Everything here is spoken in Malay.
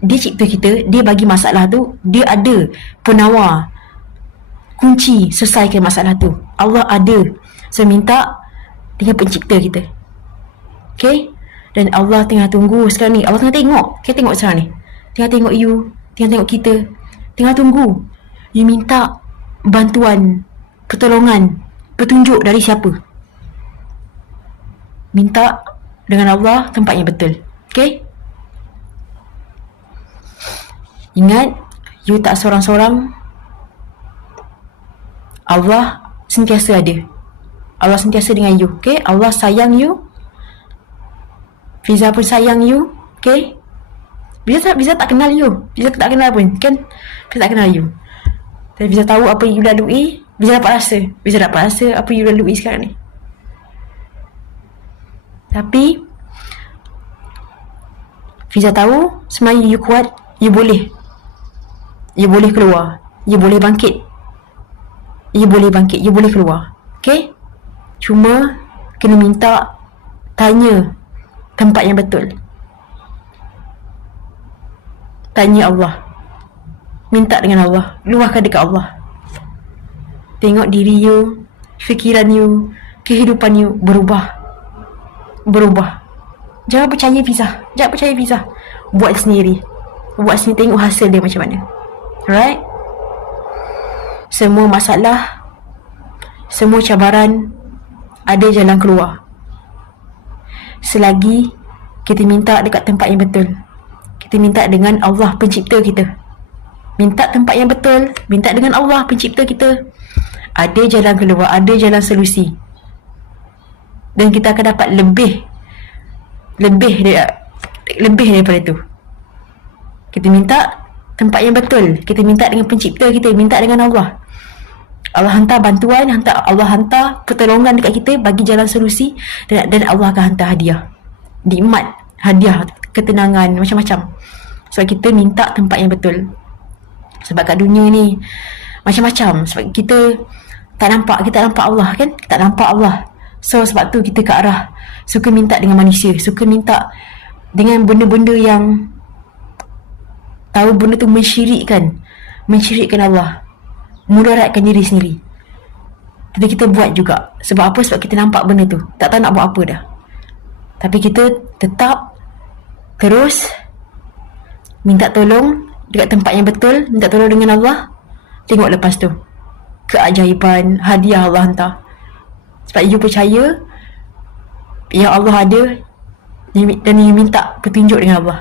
Dia cipta kita, dia bagi masalah tu, dia ada penawar kunci selesaikan masalah tu. Allah ada. Saya minta dengan pencipta kita. Okay? Dan Allah tengah tunggu sekarang ni. Allah tengah tengok. Kita tengok sekarang ni. Tengah tengok you. Tengah tengok kita. Tengah tunggu. You minta bantuan, pertolongan, petunjuk dari siapa? Minta dengan Allah tempat yang betul. Okay? Ingat, you tak seorang-seorang. Allah sentiasa ada. Allah sentiasa dengan you. Okay? Allah sayang you. Fiza pun sayang you. Okay? Fiza tak kenal you. Fiza tak kenal pun. Kan? Fiza tak kenal you. Tapi Fiza tahu apa you lalui. Fiza dapat rasa. Fiza dapat rasa apa you lalui sekarang ni. Tapi Fiza tahu sebenarnya you kuat. You boleh. You boleh keluar. You boleh bangkit. You boleh bangkit. You boleh keluar. Okay? Cuma kena minta, tanya tempat yang betul. Tanya Allah. Minta dengan Allah. Luahkan dekat Allah. Tengok diri you, fikiran you, kehidupan you berubah. Berubah. Jangan percaya Fiza. Jangan percaya Fiza. Buat sendiri. Buat sendiri, tengok hasil dia macam mana. Alright? Semua masalah, semua cabaran ada jalan keluar. Selagi kita minta dekat tempat yang betul. Kita minta dengan Allah pencipta kita. Minta tempat yang betul, minta dengan Allah pencipta kita. Ada jalan keluar, ada jalan solusi. Dan kita akan dapat lebih daripada itu. Kita minta tempat yang betul. Kita minta dengan pencipta kita, minta dengan Allah. Allah hantar bantuan, Allah hantar pertolongan dekat kita, bagi jalan solusi, dan Allah akan hantar hadiah. Nikmat, hadiah, ketenangan, macam-macam. Sebab kita minta tempat yang betul. Sebab kat dunia ni macam-macam. Sebab kita tak nampak Allah kan? Kita tak nampak Allah. So sebab tu kita ke arah suka minta dengan manusia, suka minta dengan benda-benda yang tahu benda tu mensyirikkan Allah, mudaratkan diri sendiri. Tapi kita buat juga. Sebab apa? Sebab kita nampak benda tu, tak tahu nak buat apa dah. Tapi kita tetap terus minta tolong dekat tempat yang betul, minta tolong dengan Allah. Tengok lepas tu keajaiban, hadiah Allah hantar. Sebab you percaya yang Allah ada, dan you minta petunjuk dengan Allah.